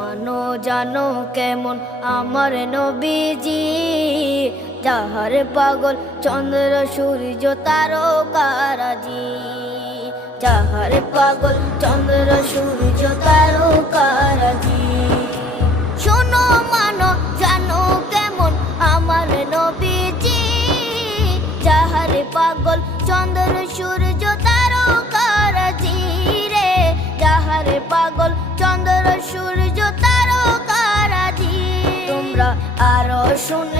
মানো জানো কেমন আমার নবীজি, যাহার পাগল চন্দ্র সূর্য তারকারাজি, যাহার পাগল চন্দ্র সূর্য তারকারাজি। শোনো মানো জানো কেমন আমার নবীজি, যাহার পাগল চন্দ্র সূর্য তারকারাজি রে, যাহার পাগল চন্দ্র সূর্য তারকারাজি। তোমরা আরো শুনে